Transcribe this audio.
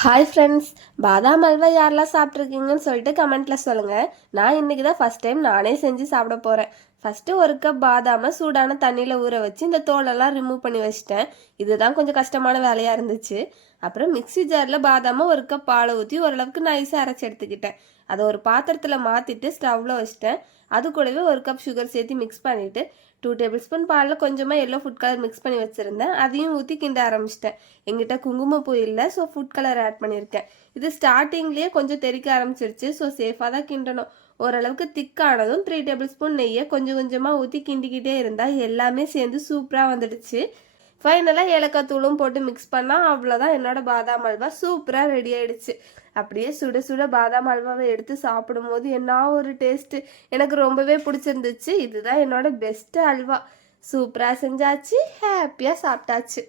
Hi friends, பாதாம் அல்வா யாரெல்லாம் சாப்பிட்ருக்கீங்கன்னு சொல்லிட்டு கமெண்ட்டில் சொல்லுங்கள். நான் இன்றைக்கி தான் ஃபஸ்ட் டைம் நானே செஞ்சு சாப்பிட போகிறேன். ஃபஸ்ட்டு ஒரு கப் பாதாமை சூடான தண்ணியில் ஊற வச்சு இந்த தோலெல்லாம் ரிமூவ் பண்ணி வச்சிட்டேன். இதுதான் கொஞ்சம் கஷ்டமான வேலையாக இருந்துச்சு. அப்புறம் மிக்ஸி ஜாரில் பாதாமை ஒரு கப் பாலை ஊற்றி ஓரளவுக்கு நைஸாக அரைச்சி எடுத்துக்கிட்டேன். அதை ஒரு பாத்திரத்தில் மாற்றிட்டு ஸ்டவ்வில் வச்சிட்டேன். அது கூடவே ஒரு கப் சுகர் சேர்த்து மிக்ஸ் பண்ணிவிட்டு 2 டேபிள் ஸ்பூன் பாலில் கொஞ்சமாக எல்லோ ஃபுட் கலர் மிக்ஸ் பண்ணி வச்சுருந்தேன். அதையும் ஊற்றி கிண்ட ஆரம்பிச்சிட்டேன். எங்கிட்ட குங்குமப்பூ இல்லை, ஸோ ஃபுட் கலர் ஆட் பண்ணியிருக்கேன். இது ஸ்டார்டிங்லேயே கொஞ்சம் தெறிக்க ஆரம்பிச்சிருச்சு, ஸோ சேஃபாக தான் கிண்டணும். ஓரளவுக்கு திக்கானதும் 3 டேபிள் ஸ்பூன் நெய்யை கொஞ்சம் கொஞ்சமாக ஊற்றி கிண்டிக்கிட்டே இருந்தால் எல்லாமே சேர்ந்து சூப்பராக வந்துடுச்சு. ஃபைனலாக ஏலக்காய் தூளும் போட்டு மிக்ஸ் பண்ணால் அவ்வளோதான், என்னோட பாதாம் அல்வா சூப்பராக ரெடி ஆகிடுச்சு. அப்படியே சுட சுட பாதாம் அல்வாவை எடுத்து சாப்பிடும்போது என்ன ஒரு டேஸ்ட்டு, எனக்கு ரொம்பவே பிடிச்சிருந்துச்சு. இதுதான் என்னோட பெஸ்ட்டு அல்வா. சூப்பராக செஞ்சாச்சு, ஹாப்பியாக சாப்பிட்டாச்சு.